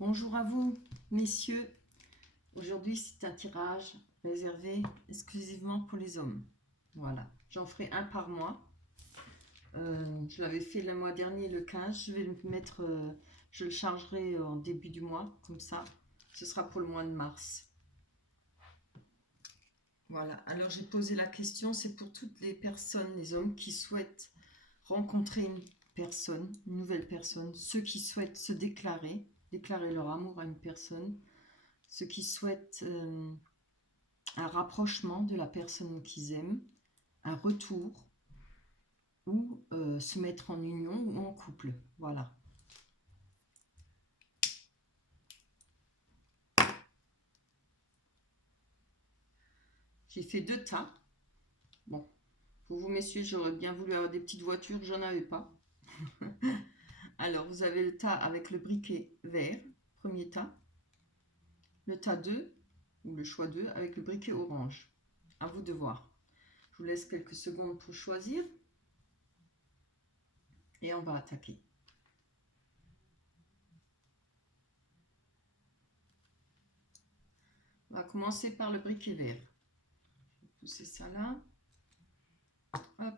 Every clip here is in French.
Bonjour à vous, messieurs. Aujourd'hui, c'est un tirage réservé exclusivement pour les hommes. Voilà, j'en ferai un par mois. Je l'avais fait le mois dernier, le 15. Je vais le mettre, je le chargerai en début du mois, comme ça. Ce sera pour le mois de mars. Voilà, alors j'ai posé la question, c'est pour toutes les personnes, les hommes qui souhaitent rencontrer une personne, une nouvelle personne, ceux qui souhaitent se déclarer leur amour à une personne, ceux qui souhaitent un rapprochement de la personne qu'ils aiment, un retour, ou se mettre en union ou en couple. Voilà. J'ai fait 2 tas. Bon, pour vous, messieurs, j'aurais bien voulu avoir des petites voitures, j'en avais pas. Alors, vous avez le tas avec le briquet vert, premier tas. Le tas 2, ou le choix 2, avec le briquet orange. À vous de voir. Je vous laisse quelques secondes pour choisir. Et on va attaquer. On va commencer par le briquet vert. Je vais pousser ça là. Hop.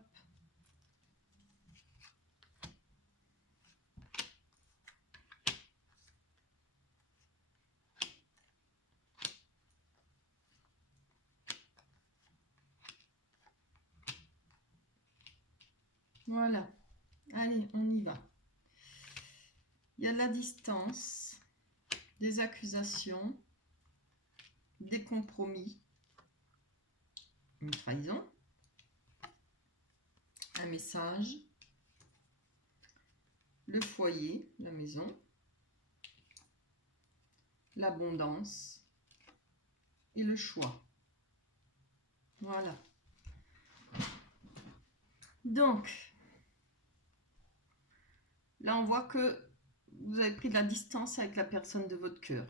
Voilà. Allez, on y va. Il y a de la distance, des accusations, des compromis, une trahison, un message, le foyer, la maison, l'abondance et le choix. Voilà. Donc, là on voit que vous avez pris de la distance avec la personne de votre cœur.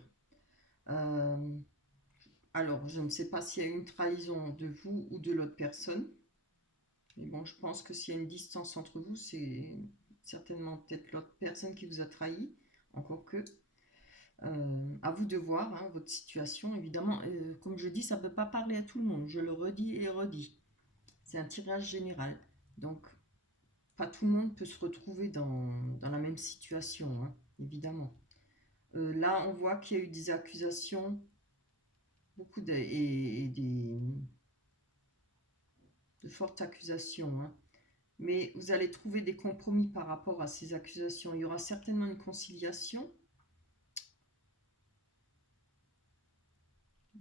Alors, je ne sais pas s'il y a une trahison de vous ou de l'autre personne. Mais bon, je pense que s'il y a une distance entre vous, c'est certainement peut-être l'autre personne qui vous a trahi. Encore que. À vous de voir votre situation. Évidemment, comme je dis, ça ne peut pas parler à tout le monde. Je le redis et redis. C'est un tirage général. Donc, pas tout le monde peut se retrouver dans la même situation, évidemment. Là, on voit qu'il y a eu des accusations, beaucoup de fortes accusations. Mais vous allez trouver des compromis par rapport à ces accusations. Il y aura certainement une conciliation.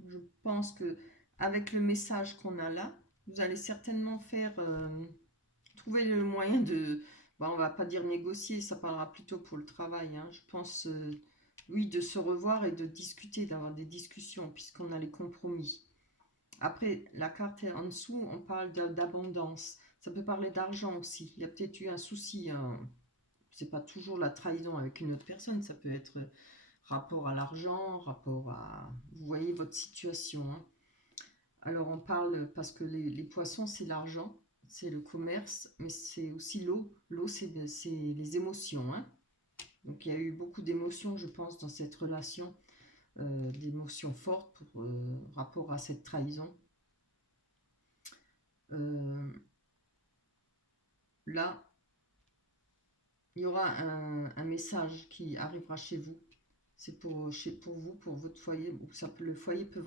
Je pense que avec le message qu'on a là, vous allez certainement trouver le moyen de, on va pas dire négocier, ça parlera plutôt pour le travail. Je pense, oui, de se revoir et de discuter, d'avoir des discussions, puisqu'on a les compromis. Après, la carte en dessous, on parle d'abondance. Ça peut parler d'argent aussi. Il y a peut-être eu un souci. C'est pas toujours la trahison avec une autre personne. Ça peut être rapport à l'argent, rapport à... Vous voyez votre situation. Alors on parle, parce que les poissons, c'est l'argent, c'est le commerce, mais c'est aussi l'eau. L'eau, c'est les émotions. Donc il y a eu beaucoup d'émotions, je pense, dans cette relation, d'émotions fortes pour rapport à cette trahison. Là, il y aura un message qui arrivera chez vous. C'est pour vous, pour votre foyer. Le foyer peut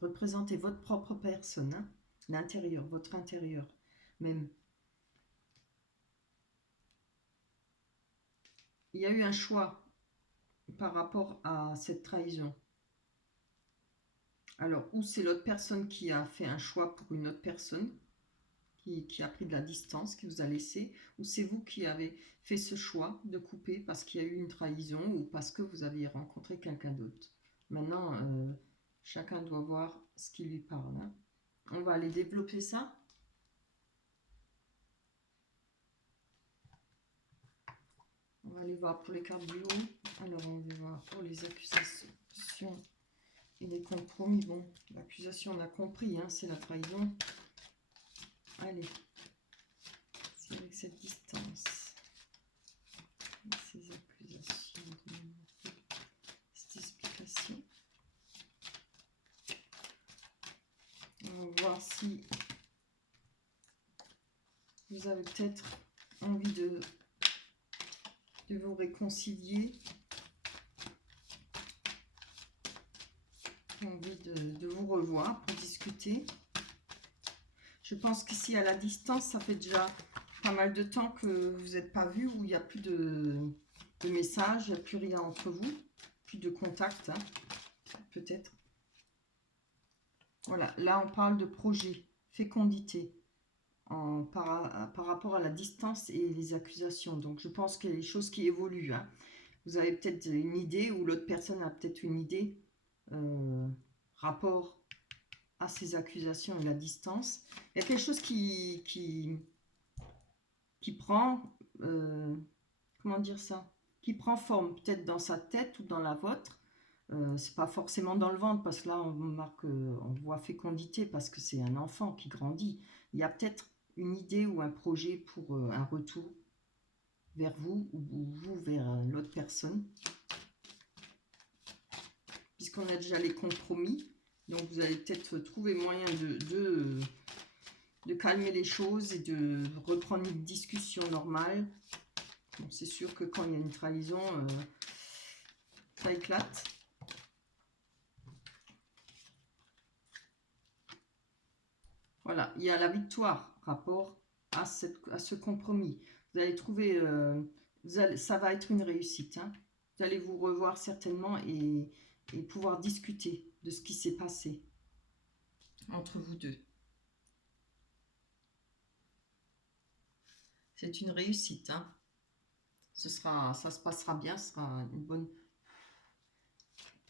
représenter votre propre personne, l'intérieur, votre intérieur même. Il y a eu un choix par rapport à cette trahison. Alors, ou c'est l'autre personne qui a fait un choix pour une autre personne, qui a pris de la distance, qui vous a laissé, ou c'est vous qui avez fait ce choix de couper parce qu'il y a eu une trahison ou parce que vous aviez rencontré quelqu'un d'autre. Maintenant, chacun doit voir ce qui lui parle. On va aller développer ça. On va aller voir pour les cartes du haut. Alors, on va voir pour les accusations et les compromis. Bon, l'accusation, on a compris, c'est la trahison. Allez, c'est avec cette distance, ces accusations, voir si vous avez peut-être envie de vous réconcilier, envie de vous revoir pour discuter. Je pense qu'ici, à la distance, ça fait déjà pas mal de temps que vous n'êtes pas vus, où il n'y a plus de messages, il n'y a plus rien entre vous, plus de contact, hein, peut-être. Voilà, là on parle de projet, fécondité, par rapport à la distance et les accusations. Donc je pense qu'il y a des choses qui évoluent. Hein. Vous avez peut-être une idée, ou l'autre personne a peut-être une idée, rapport à ces accusations et la distance. Il y a quelque chose qui prend, comment dire ça, qui prend forme, peut-être dans sa tête ou dans la vôtre. C'est pas forcément dans le ventre, parce que là on marque, on voit fécondité parce que c'est un enfant qui grandit. Il y a peut-être une idée ou un projet pour un retour vers vous, ou vous vers l'autre personne, puisqu'on a déjà les compromis. Donc vous allez peut-être trouver moyen de calmer les choses et de reprendre une discussion normale. Bon, c'est sûr que quand il y a une trahison, ça éclate. Voilà, il y a la victoire rapport à ce compromis. Vous allez trouver, ça va être une réussite. Hein. Vous allez vous revoir certainement et pouvoir discuter de ce qui s'est passé entre vous deux. C'est une réussite. Hein. Ça se passera bien, ce sera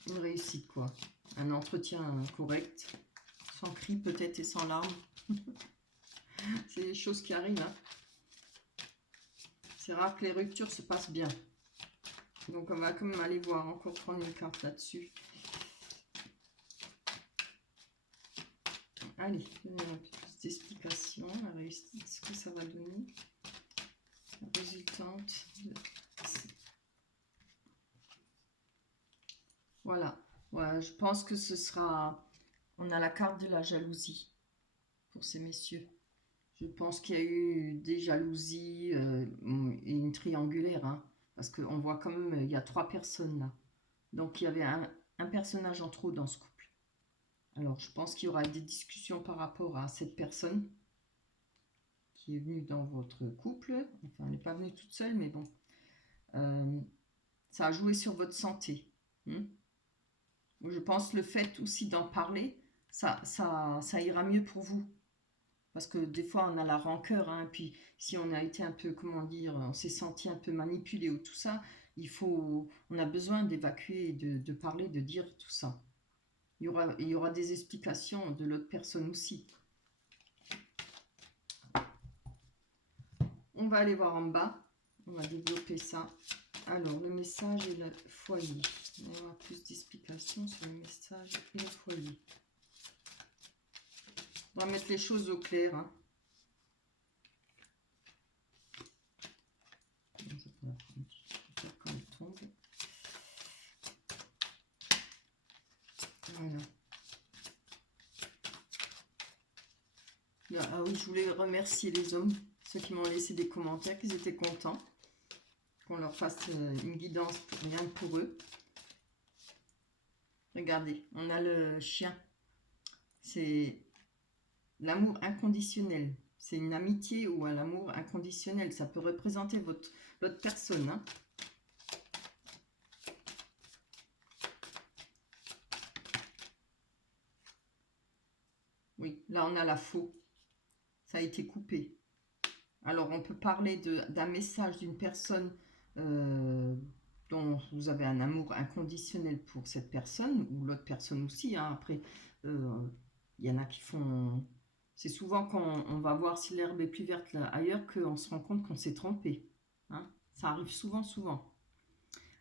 une réussite, quoi. Un entretien correct, sans cris peut-être et sans larmes. C'est des choses qui arrivent. Hein. C'est rare que les ruptures se passent bien. Donc on va quand même aller voir, encore prendre une carte là-dessus. Allez, un peu plus d'explications. La réussite, ce que ça va donner. La résultante. Voilà. Voilà, je pense que ce sera... On a la carte de la jalousie pour ces messieurs. Je pense qu'il y a eu des jalousies et une triangulaire. Hein, parce qu'on voit quand même, il y a 3 personnes là. Donc il y avait un personnage en trop dans ce couple. Alors je pense qu'il y aura des discussions par rapport à cette personne qui est venue dans votre couple. Enfin, elle n'est pas venue toute seule, mais bon. Ça a joué sur votre santé. Je pense le fait aussi d'en parler, ça ira mieux pour vous. Parce que des fois, on a la rancœur, hein, puis si on a été un peu, comment dire, on s'est senti un peu manipulé ou tout ça, on a besoin d'évacuer, de parler, de dire tout ça. Il y aura des explications de l'autre personne aussi. On va aller voir en bas, on va développer ça. Alors, le message et le foyer. On va avoir plus d'explications sur le message et le foyer. On va mettre les choses au clair. Hein. Je vais faire comme elle tombe. Voilà. Ah oui, je voulais remercier les hommes, ceux qui m'ont laissé des commentaires, qu'ils étaient contents qu'on leur fasse une guidance rien que pour eux. Regardez, on a le chien. C'est l'amour inconditionnel. C'est une amitié ou un amour inconditionnel. Ça peut représenter votre personne. Hein. Oui, là on a la faux. Ça a été coupé. Alors on peut parler d'un message d'une personne dont vous avez un amour inconditionnel pour cette personne, ou l'autre personne aussi. Hein. Après, il y en a qui font... C'est souvent quand on va voir si l'herbe est plus verte là, ailleurs qu'on se rend compte qu'on s'est trompé. Hein. Ça arrive souvent.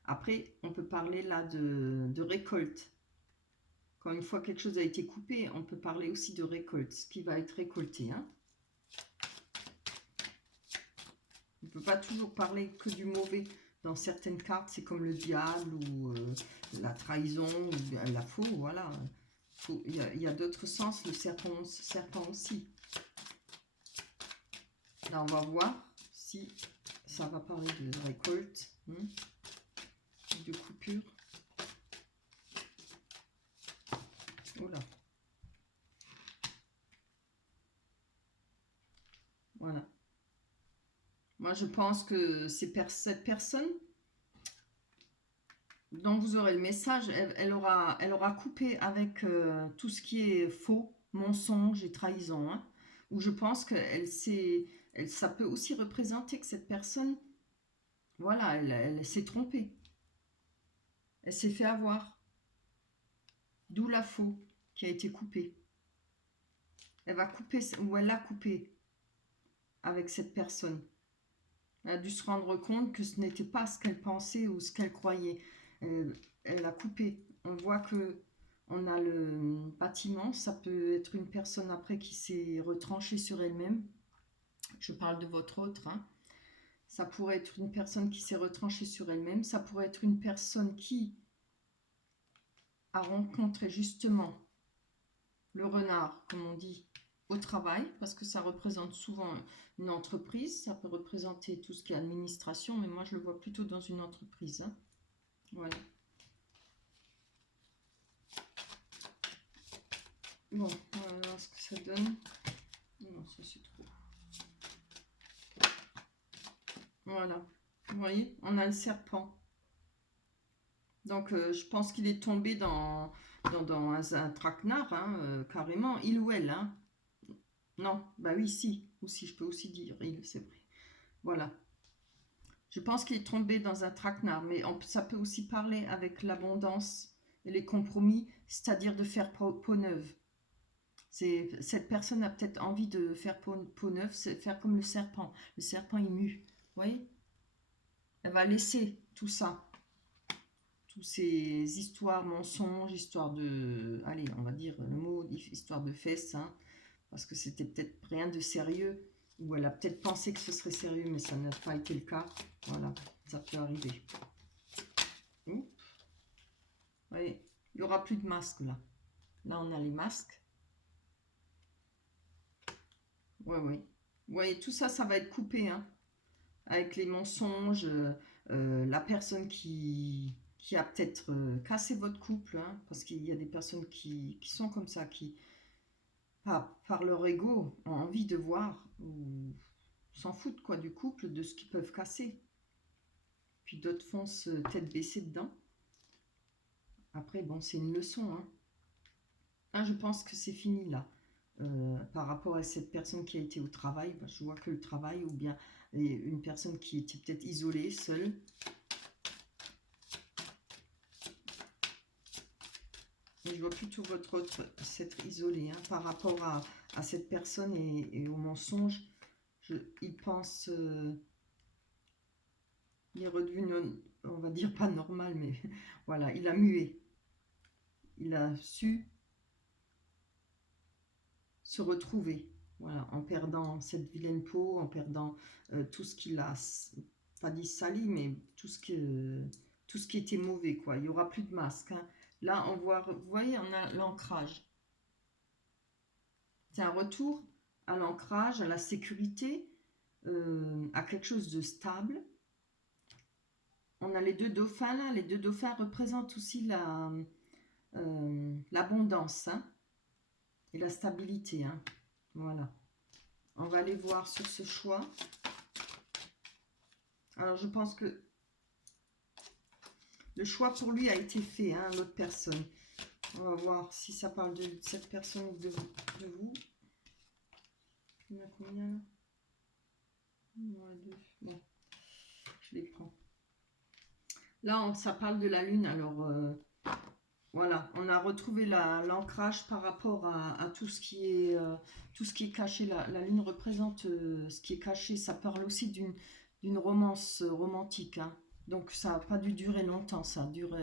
Après, on peut parler là de récolte. Quand une fois quelque chose a été coupé, on peut parler aussi de récolte, ce qui va être récolté. Hein. On ne peut pas toujours parler que du mauvais. Dans certaines cartes, c'est comme le diable ou la trahison ou la faux, voilà. Il y a d'autres sens, le serpent aussi. Là, on va voir si ça va parler de récolte, de coupure. Oula. Voilà. Moi, je pense que cette personne dont vous aurez le message, elle aura coupé avec tout ce qui est faux, mensonge et trahison. Hein, où je pense que ça peut aussi représenter que cette personne, voilà, elle s'est trompée. Elle s'est fait avoir. D'où la faux qui a été coupée. Elle va couper, ou elle a coupé avec cette personne. Elle a dû se rendre compte que ce n'était pas ce qu'elle pensait ou ce qu'elle croyait. Elle a coupé. On voit que on a le bâtiment. Ça peut être une personne après qui s'est retranchée sur elle-même. Je parle de votre autre. Hein. Ça pourrait être une personne qui s'est retranchée sur elle-même. Ça pourrait être une personne qui a rencontré justement le renard, comme on dit, au travail, parce que ça représente souvent une entreprise, ça peut représenter tout ce qui est administration, mais moi je le vois plutôt dans une entreprise. Hein. Voilà. Bon, on va voir ce que ça donne. Non, ça c'est trop. Voilà. Vous voyez, on a le serpent. Donc je pense qu'il est tombé dans un traquenard, hein, carrément, il ou elle. Hein. Non, bah oui, si, aussi, je peux aussi dire il, c'est vrai. Voilà. Je pense qu'il est tombé dans un traquenard, mais ça peut aussi parler avec l'abondance et les compromis, c'est-à-dire de faire peau neuve. Cette personne a peut-être envie de faire peau neuve, c'est faire comme le serpent. Le serpent est mu, vous voyez. Elle va laisser tout ça, toutes ces histoires, mensonges, histoires de... Allez, on va dire le mot, histoire de fesses, hein, parce que c'était peut-être rien de sérieux, ou elle a peut-être pensé que ce serait sérieux, mais ça n'a pas été le cas. Voilà, ça peut arriver. Oups. Oui, il n'y aura plus de masques là. Là, on a les masques. Oui, oui. Oui, tout ça, ça va être coupé, hein, avec les mensonges, la personne qui a peut-être cassé votre couple, hein, parce qu'il y a des personnes qui sont comme ça, qui, par leur ego, ont envie de voir, ou s'en foutent quoi du couple, de ce qu'ils peuvent casser. Puis d'autres foncent tête baissée dedans. Après, bon, c'est une leçon, hein. Ah, je pense que c'est fini là. Par rapport à cette personne qui a été au travail, bah, je vois que le travail, ou bien une personne qui était peut-être isolée, seule. Mais je vois plutôt votre autre s'être isolé, hein, par rapport à cette personne et au mensonge. Il pense, il est redevenu, on va dire pas normal, mais voilà, il a mué. Il a su se retrouver, voilà, en perdant cette vilaine peau, en perdant tout ce qu'il a, pas dit sali, mais tout ce qui était mauvais, quoi. Il n'y aura plus de masque. Hein. Là, on voit, vous voyez, on a l'ancrage. C'est un retour à l'ancrage, à la sécurité, à quelque chose de stable. On a les deux dauphins là. Les deux dauphins représentent aussi l'abondance, hein, et la stabilité. Hein. Voilà. On va aller voir sur ce choix. Alors, je pense que le choix pour lui a été fait, hein, l'autre personne. On va voir si ça parle de cette personne ou de vous. Il y en a combien là? Il y en a deux. Bon, je les prends. Là, ça parle de la lune. Alors, voilà, on a retrouvé l'ancrage par rapport à tout ce qui est caché. La lune représente ce qui est caché. Ça parle aussi d'une romance romantique. Hein. Donc, ça n'a pas dû durer longtemps. Ça dure.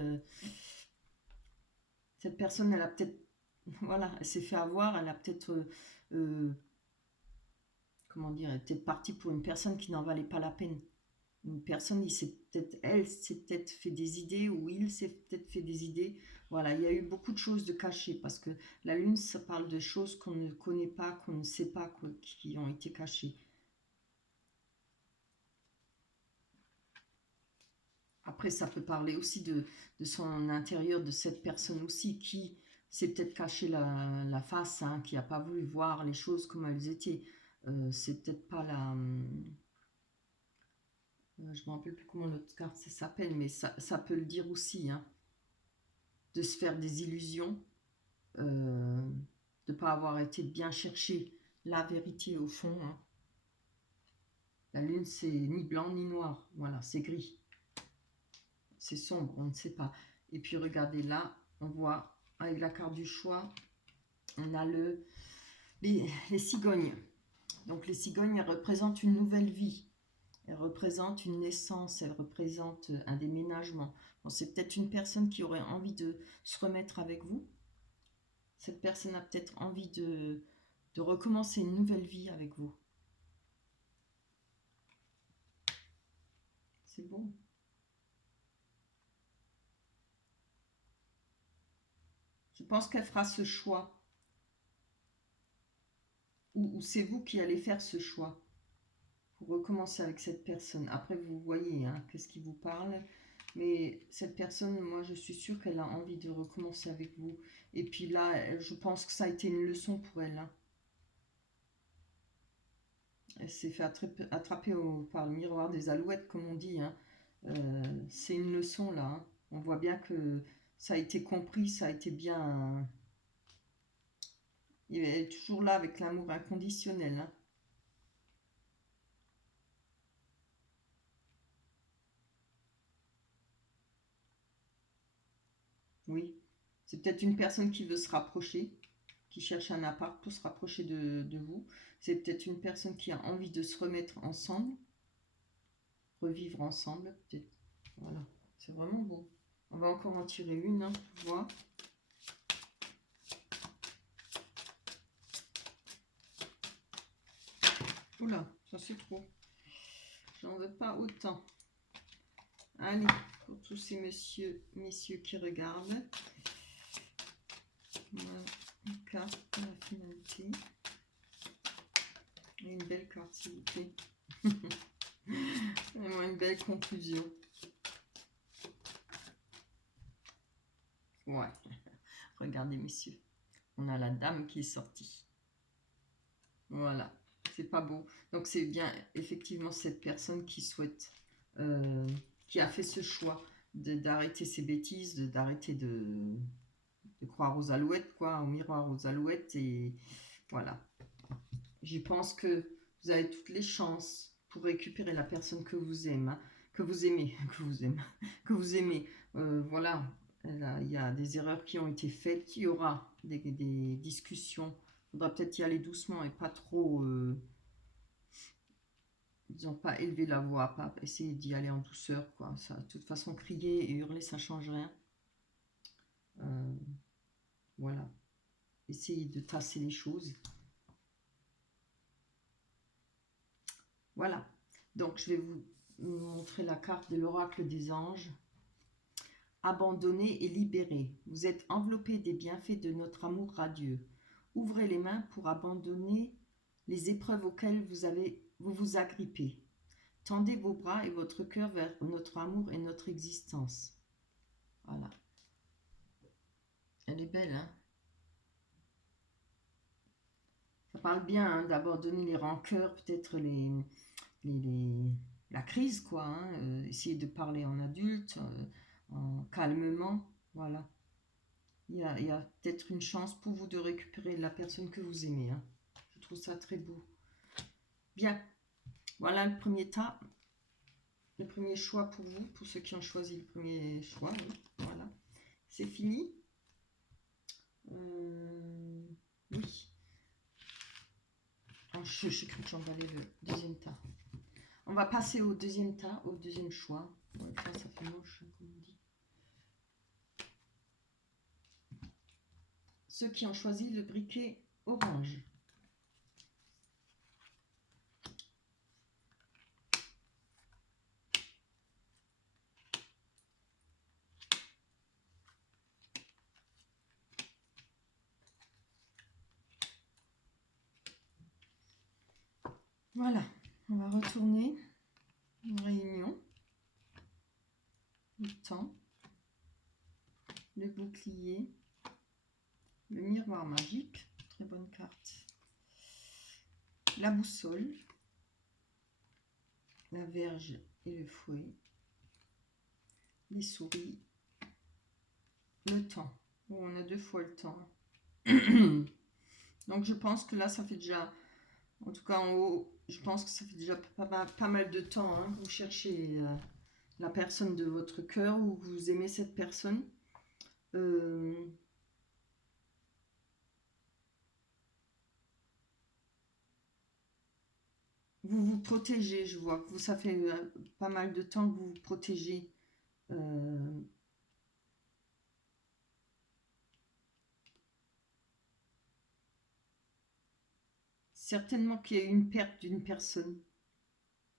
Cette personne, elle a peut-être. Voilà, elle s'est fait avoir. Elle a peut-être. Comment dire, elle est peut-être partie pour une personne qui n'en valait pas la peine. Une personne, il s'est peut-être, elle s'est peut-être fait des idées, ou il s'est peut-être fait des idées. Voilà, il y a eu beaucoup de choses de cachées, parce que la lune, ça parle de choses qu'on ne connaît pas, qu'on ne sait pas, quoi, qui ont été cachées. Après, ça peut parler aussi de son intérieur, de cette personne aussi, qui s'est peut-être caché la face, hein, qui n'a pas voulu voir les choses comme elles étaient. C'est peut-être pas la... je me rappelle plus comment l'autre carte ça s'appelle, mais ça peut le dire aussi, hein, de se faire des illusions, de ne pas avoir été bien chercher la vérité au fond, hein. La lune, c'est ni blanc ni noir, voilà, c'est gris, c'est sombre, on ne sait pas. Et puis regardez là, on voit avec la carte du choix, on a les cigognes. Donc les cigognes, elles représentent une nouvelle vie. Elles représentent une naissance, elles représentent un déménagement. Bon, c'est peut-être une personne qui aurait envie de se remettre avec vous. Cette personne a peut-être envie de recommencer une nouvelle vie avec vous. C'est bon. Je pense qu'elle fera ce choix. Ou c'est vous qui allez faire ce choix pour recommencer avec cette personne. Après, vous voyez, hein, qu'est-ce qui vous parle. Mais cette personne, moi, je suis sûre qu'elle a envie de recommencer avec vous. Et puis là, je pense que ça a été une leçon pour elle, hein. Elle s'est fait attraper par le miroir des alouettes, comme on dit, hein. C'est une leçon, là, hein. On voit bien que ça a été compris, ça a été bien... Elle est toujours là avec l'amour inconditionnel, hein. Oui. C'est peut-être une personne qui veut se rapprocher, qui cherche un appart pour se rapprocher de vous. C'est peut-être une personne qui a envie de se remettre ensemble, revivre ensemble, peut-être. Voilà, c'est vraiment beau. On va encore en tirer une, hein, pour voir. Oula, ça c'est trop. J'en veux pas autant. Allez, pour tous ces messieurs qui regardent. Voilà, une carte pour la finalité. Et une belle carte, s'il vous plaît. Vraiment une belle conclusion. Ouais. Regardez, messieurs. On a la dame qui est sortie. Voilà. C'est pas beau. Donc, c'est bien, effectivement, cette personne qui souhaite, qui a fait ce choix d'arrêter ses bêtises, d'arrêter de croire aux alouettes, quoi, au miroir aux alouettes. Et voilà. Je pense que vous avez toutes les chances pour récupérer la personne que vous aimez, hein, que vous aimez, que vous aimez. Voilà, il y a des erreurs qui ont été faites, il y aura des discussions. Il faudra peut-être y aller doucement et pas trop, disons, pas élever la voix, pas essayer d'y aller en douceur, quoi. Ça, de toute façon, crier et hurler, ça change rien. Euh, voilà, essayez de tasser les choses. Voilà, donc je vais vous montrer la carte de l'oracle des anges. Abandonné et libéré, vous êtes enveloppé des bienfaits de notre amour radieux. Ouvrez les mains pour abandonner les épreuves auxquelles vous vous agrippez. Tendez vos bras et votre cœur vers notre amour et notre existence. Voilà. Elle est belle, hein? Ça parle bien, hein, d'abandonner les rancœurs, peut-être la crise, quoi, hein, essayer de parler en adulte, calmement, voilà. Il y a peut-être une chance pour vous de récupérer la personne que vous aimez, hein. Je trouve ça très beau. Bien, voilà le premier tas, le premier choix pour vous, pour ceux qui ont choisi le premier choix, oui, voilà. C'est fini. Oui. Oh, je cru que j'emballais le deuxième tas. On va passer au deuxième tas, au deuxième choix. Ouais, ça fait moche, comme on dit. Ceux qui ont choisi le briquet orange. Voilà, on va retourner une réunion, le temps, le bouclier, le miroir magique, très bonne carte, la boussole, la verge et le fouet, les souris, le temps. Bon, on a 2 fois le temps. Donc je pense que là, ça fait déjà, en tout cas en haut, je pense que ça fait déjà pas mal de temps hein, que vous cherchez la personne de votre cœur ou que vous aimez cette personne. Vous vous protégez, je vois. Vous, ça fait pas mal de temps que vous vous protégez. Euh, certainement qu'il y a eu une perte d'une personne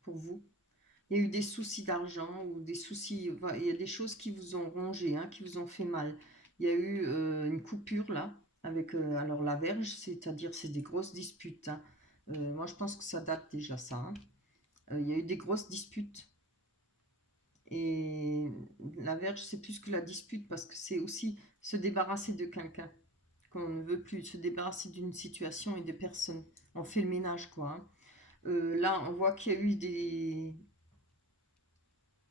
pour vous. Il y a eu des soucis d'argent ou des soucis. Enfin, il y a des choses qui vous ont rongé, hein, qui vous ont fait mal. Il y a eu une coupure là, avec alors la verge, c'est-à-dire c'est des grosses disputes. Hein. Moi je pense que ça date déjà ça. Hein. Il y a eu des grosses disputes. Et la verge, c'est plus que la dispute parce que c'est aussi se débarrasser de quelqu'un qu'on ne veut plus, se débarrasser d'une situation et des personnes. On fait le ménage, quoi. Hein. Là, on voit qu'il y a eu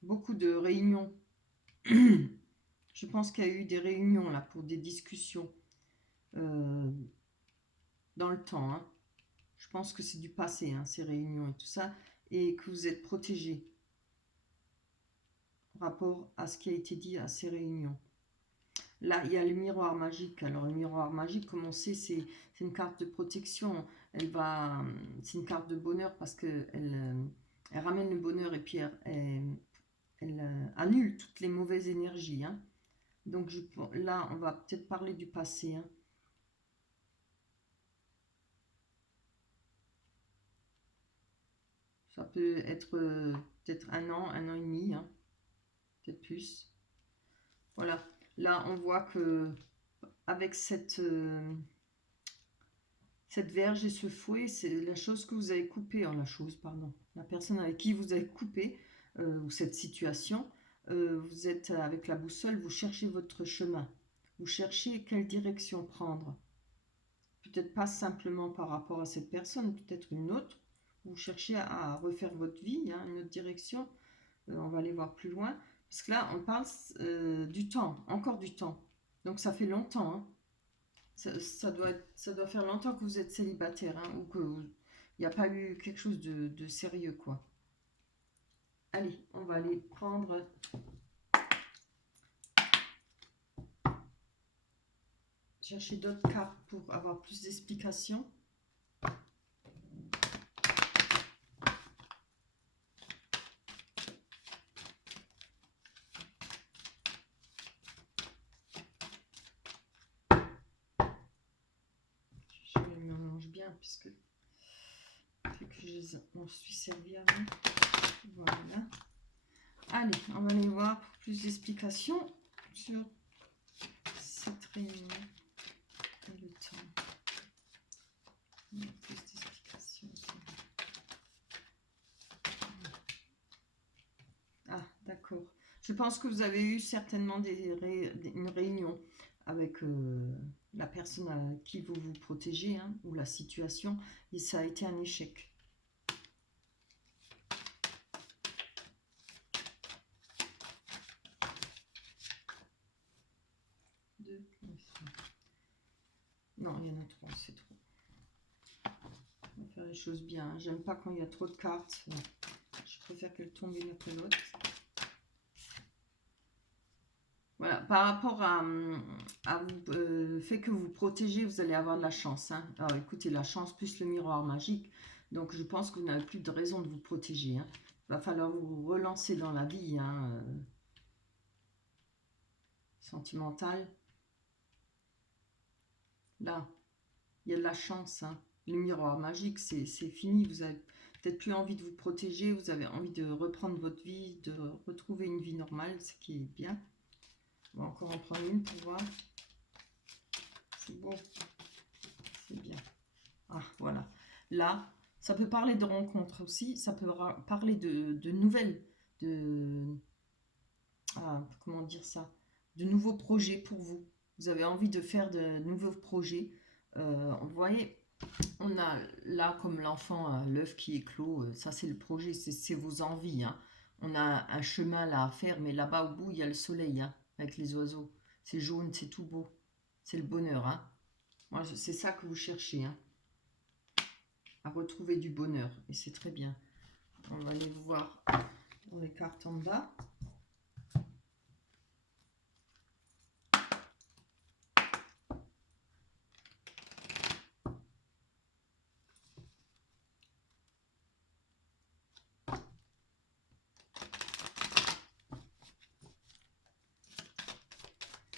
beaucoup de réunions. Je pense qu'il y a eu des réunions là pour des discussions euh, dans le temps. Hein. Je pense que c'est du passé, hein, ces réunions et tout ça, et que vous êtes protégés par rapport à ce qui a été dit à ces réunions. Là, il y a le miroir magique. Alors, le miroir magique, comme on sait, c'est une carte de protection. C'est une carte de bonheur parce qu'elle elle ramène le bonheur et puis elle annule toutes les mauvaises énergies. Hein. Donc, là, on va peut-être parler du passé. Hein. Ça peut être peut-être un an et demi, hein, peut-être plus. Voilà. Là, on voit que avec cette verge et ce fouet, c'est la chose que vous avez coupée, la chose, pardon, la personne avec qui vous avez coupé, ou cette situation, vous êtes avec la boussole, vous cherchez votre chemin, vous cherchez quelle direction prendre. Peut-être pas simplement par rapport à cette personne, peut-être une autre, vous cherchez à refaire votre vie, hein, une autre direction, on va aller voir plus loin, parce que là, on parle du temps, encore du temps, donc ça fait longtemps, hein. Ça doit faire longtemps que vous êtes célibataire hein, ou qu'il n'y a pas eu quelque chose de sérieux, quoi. Allez, on va aller prendre. Chercher d'autres cartes pour avoir plus d'explications. Je les mélange bien puisque je m'en suis servi avant. Voilà. Allez, on va aller voir pour plus d'explications sur cette réunion et le temps. Plus d'explications. Ah, d'accord. Je pense que vous avez eu certainement une réunion avec la personne à qui vous vous protégez hein, ou la situation et ça a été un échec. Non, il y en a 3, c'est trop. On va faire les choses bien. J'aime pas quand il y a trop de cartes. Je préfère qu'elles tombent une après l'autre. Voilà, par rapport à vous, fait que vous protégez, vous allez avoir de la chance. Hein. Alors écoutez, la chance plus le miroir magique. Donc je pense que vous n'avez plus de raison de vous protéger. Hein. Il va falloir vous relancer dans la vie hein, sentimentale. Là, il y a de la chance. Hein. Le miroir magique, c'est fini. Vous avez peut-être plus envie de vous protéger. Vous avez envie de reprendre votre vie, de retrouver une vie normale, ce qui est bien. On va encore en prendre une pour voir. C'est beau. C'est bien. Ah, voilà. Là, Ça peut parler de rencontres aussi, ça peut parler de nouvelles, de... comment dire ça? De nouveaux projets pour vous. Vous avez envie de faire de nouveaux projets. Vous voyez, on a là comme l'enfant, l'œuf qui éclot, ça c'est le projet, c'est vos envies, hein. On a un chemin là à faire, mais là-bas au bout, il y a le soleil, hein, avec les oiseaux. C'est jaune, c'est tout beau. C'est le bonheur, hein. Moi, c'est ça que vous cherchez, hein, à retrouver du bonheur. Et c'est très bien. On va aller voir dans les cartes en bas.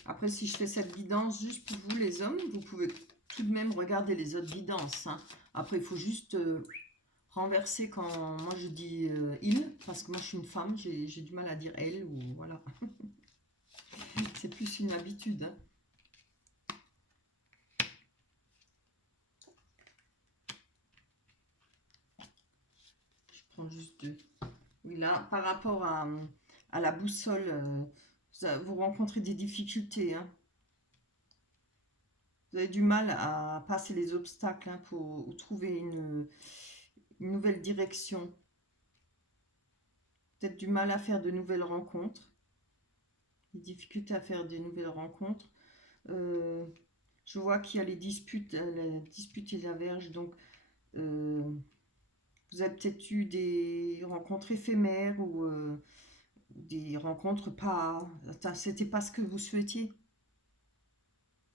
Après, si je fais cette guidance juste pour vous, les hommes, vous pouvez tout de même regarder les autres guidances, hein. Après, il faut juste renverser quand moi je dis il, parce que moi je suis une femme, j'ai du mal à dire elle, ou voilà. C'est plus une habitude, hein. Je prends juste deux. Oui, là, par rapport à la boussole, vous rencontrez des difficultés, hein. Vous avez du mal à passer les obstacles, hein, pour trouver une nouvelle direction. Peut-être du mal à faire de nouvelles rencontres. Des difficultés à faire des nouvelles rencontres. Je vois qu'il y a les disputes et la verge. Donc, vous avez peut-être eu des rencontres éphémères ou des rencontres pas... C'était pas ce que vous souhaitiez.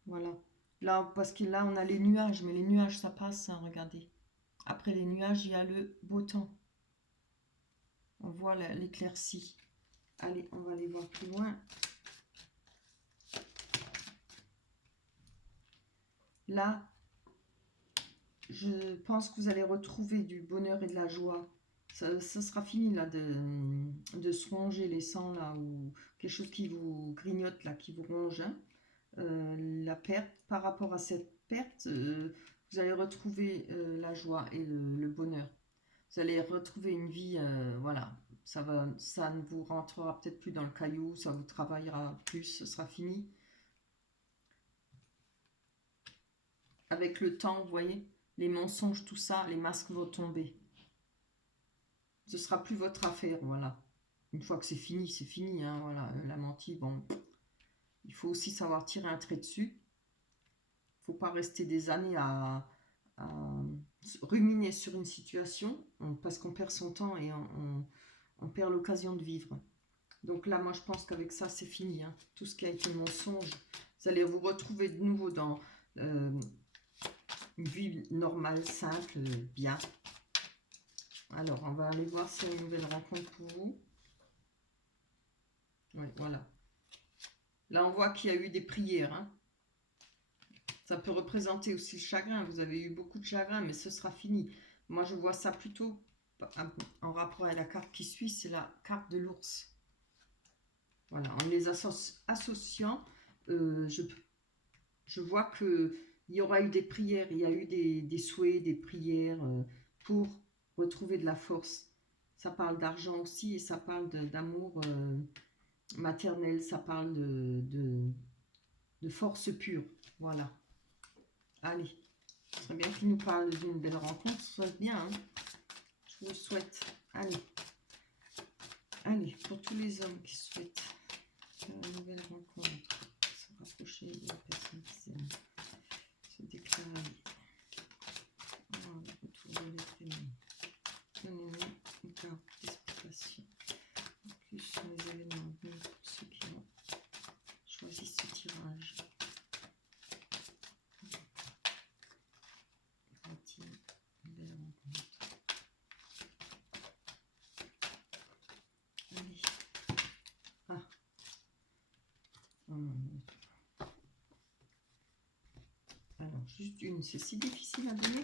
Voilà. Là, parce que là, on a les nuages, mais les nuages, ça passe, hein, regardez. Après les nuages, il y a le beau temps. On voit l'éclaircie. Allez, on va aller voir plus loin. Là, je pense que vous allez retrouver du bonheur et de la joie. Ça sera fini là de se ronger les sangs là, ou quelque chose qui vous grignote là, qui vous ronge, hein. La perte, par rapport à cette perte, vous allez retrouver la joie et le bonheur. Vous allez retrouver une vie, voilà, ça ne vous rentrera peut-être plus dans le caillou, ça vous travaillera plus, ce sera fini. Avec le temps, vous voyez, les mensonges, tout ça, les masques vont tomber. Ce sera plus votre affaire, voilà. Une fois que c'est fini, hein, voilà. La menti, bon, il faut aussi savoir tirer un trait dessus. Il ne faut pas rester des années à ruminer sur une situation, parce qu'on perd son temps et on perd l'occasion de vivre. Donc là, moi, je pense qu'avec ça, c'est fini, hein. Tout ce qui a été mensonge, vous allez vous retrouver de nouveau dans une vie normale, simple, bien. Alors, on va aller voir s'il y a une nouvelle rencontre pour vous. Oui, voilà. Là, on voit qu'il y a eu des prières, hein. Ça peut représenter aussi le chagrin. Vous avez eu beaucoup de chagrin, mais ce sera fini. Moi, je vois ça plutôt en rapport à la carte qui suit, c'est la carte de l'ours. Voilà, en les associant, je vois qu'il y aura eu des prières, il y a eu des souhaits, des prières pour retrouver de la force. Ça parle d'argent aussi et ça parle d'amour maternel, ça parle de force pure. Voilà. Allez, ce serait bien qu'il nous parle d'une belle rencontre, ce serait bien, hein. Je vous souhaite. Allez. Allez, pour tous les hommes qui souhaitent une nouvelle rencontre, se rapprocher de la personne qui s'aime, se déclarer, retrouver les prénoms, donnez-nous une carte d'explication. En plus, sur les éléments venus pour ceux qui ont choisi ce tirage. Une belle rencontre. Allez. Ah. Alors, juste une, c'est si difficile à donner.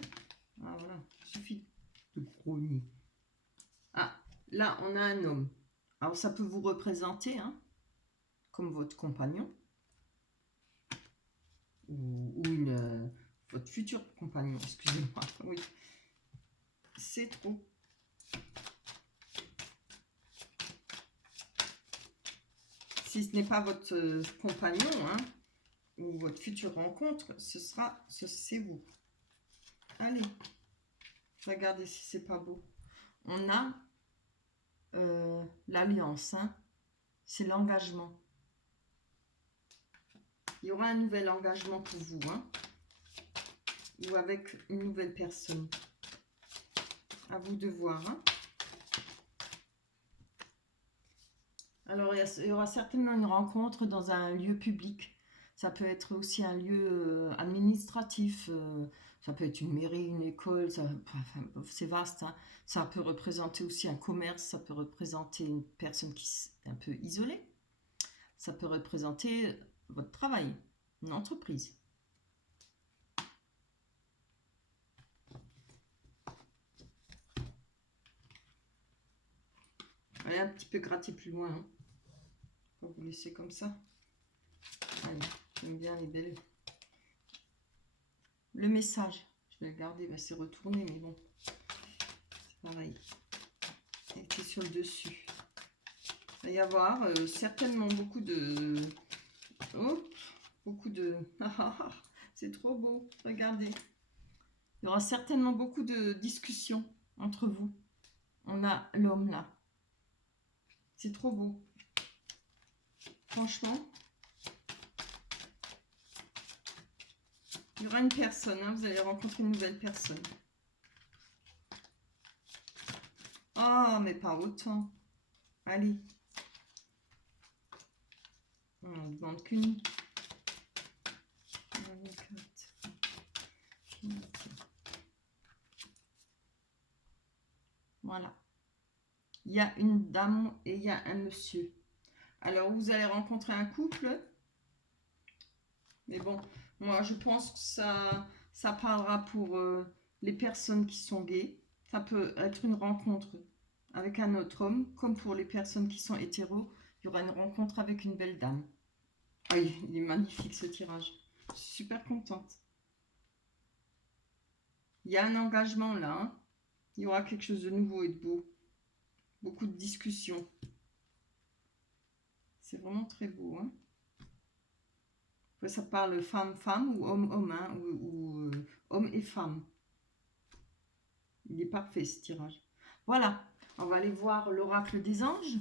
Ah voilà, il suffit de grogner. Ah, là, on a un homme. Alors, ça peut vous représenter, hein, comme votre compagnon. Ou votre futur compagnon, excusez-moi. Oui. c'est trop. Si ce n'est pas votre compagnon, hein, ou votre future rencontre, c'est vous. Allez, regardez si c'est pas beau. On a l'alliance, hein, c'est l'engagement. Il y aura un nouvel engagement pour vous, hein, ou avec une nouvelle personne. À vous de voir, hein. Alors, il y aura certainement une rencontre dans un lieu public. Ça peut être aussi un lieu administratif. Ça peut être une mairie, une école. Enfin, c'est vaste, hein. Ça peut représenter aussi un commerce. Ça peut représenter une personne qui est un peu isolée. Ça peut représenter votre travail, une entreprise. Allez, un petit peu gratter plus loin, hein. Pas vous laisser comme ça. Allez, j'aime bien les belles. Le message, je vais le garder, bah, c'est retourné, mais bon, c'est pareil. Il était sur le dessus. Il va y avoir certainement beaucoup de... Oh, beaucoup de... c'est trop beau, regardez. Il y aura certainement beaucoup de discussions entre vous. On a l'homme là. C'est trop beau. Franchement. Il y aura une personne, hein, vous allez rencontrer une nouvelle personne. Oh, mais pas autant. Allez. On ne demande qu'une. Voilà. Il y a une dame et il y a un monsieur. Alors, vous allez rencontrer un couple. Mais bon, moi, je pense que ça parlera pour les personnes qui sont gays. Ça peut être une rencontre avec un autre homme, comme pour les personnes qui sont hétéros. Il y aura une rencontre avec une belle dame. Ah, il est magnifique ce tirage. Je suis super contente. Il y a un engagement là, hein. Il y aura quelque chose de nouveau et de beau. Beaucoup de discussions. C'est vraiment très beau, hein. Après, ça parle femme-femme ou homme-homme, hein, ou homme et femme. Il est parfait ce tirage. Voilà, on va aller voir l'oracle des anges.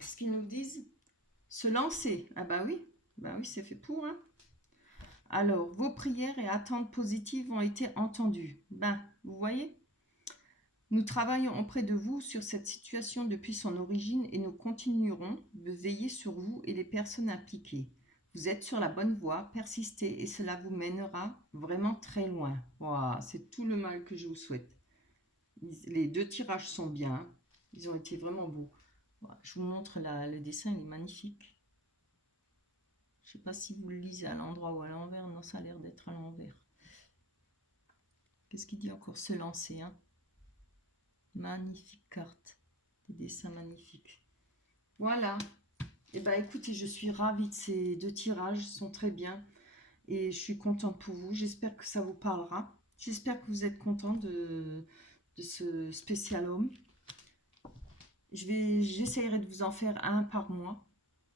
Ce qu'ils nous disent. Se lancer. Ah bah oui, c'est fait pour, hein. Alors, vos prières et attentes positives ont été entendues. Vous voyez, nous travaillons auprès de vous sur cette situation depuis son origine et nous continuerons de veiller sur vous et les personnes impliquées. Vous êtes sur la bonne voie, persistez et cela vous mènera vraiment très loin. Wow, c'est tout le mal que je vous souhaite. Les deux tirages sont bien, ils ont été vraiment beaux. Je vous montre le dessin, il est magnifique. Je ne sais pas si vous le lisez à l'endroit ou à l'envers. Non, ça a l'air d'être à l'envers. Qu'est-ce qu'il dit encore? Se lancer, hein. Magnifique carte. Des dessins magnifiques. Voilà. Et écoutez, je suis ravie de ces deux tirages. Ils sont très bien. Et je suis contente pour vous. J'espère que ça vous parlera. J'espère que vous êtes content de ce spécial homme. J'essaierai de vous en faire un par mois.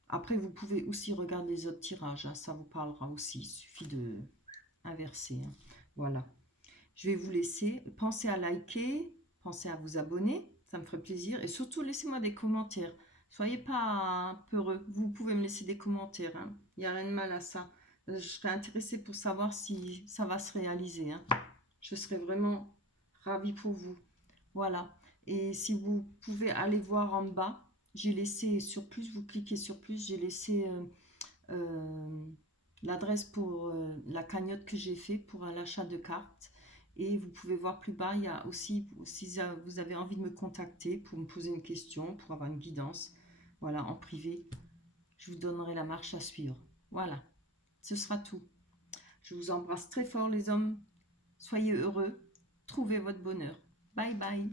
Après, vous pouvez aussi regarder les autres tirages, hein, ça vous parlera aussi. Il suffit de inverser, hein. Voilà. Je vais vous laisser. Pensez à liker, pensez à vous abonner, ça me ferait plaisir. Et surtout, laissez-moi des commentaires. Soyez pas peureux. Vous pouvez me laisser des commentaires, hein. Il n'y a rien de mal à ça. Je serais intéressée pour savoir si ça va se réaliser, hein. Je serais vraiment ravie pour vous. Voilà. Et si vous pouvez aller voir en bas, j'ai laissé sur plus, vous cliquez sur plus, j'ai laissé l'adresse pour la cagnotte que j'ai fait pour l'achat de cartes. Et vous pouvez voir plus bas, il y a aussi, si vous avez envie de me contacter pour me poser une question, pour avoir une guidance, voilà, en privé, je vous donnerai la marche à suivre. Voilà, ce sera tout. Je vous embrasse très fort les hommes, soyez heureux, trouvez votre bonheur. Bye bye.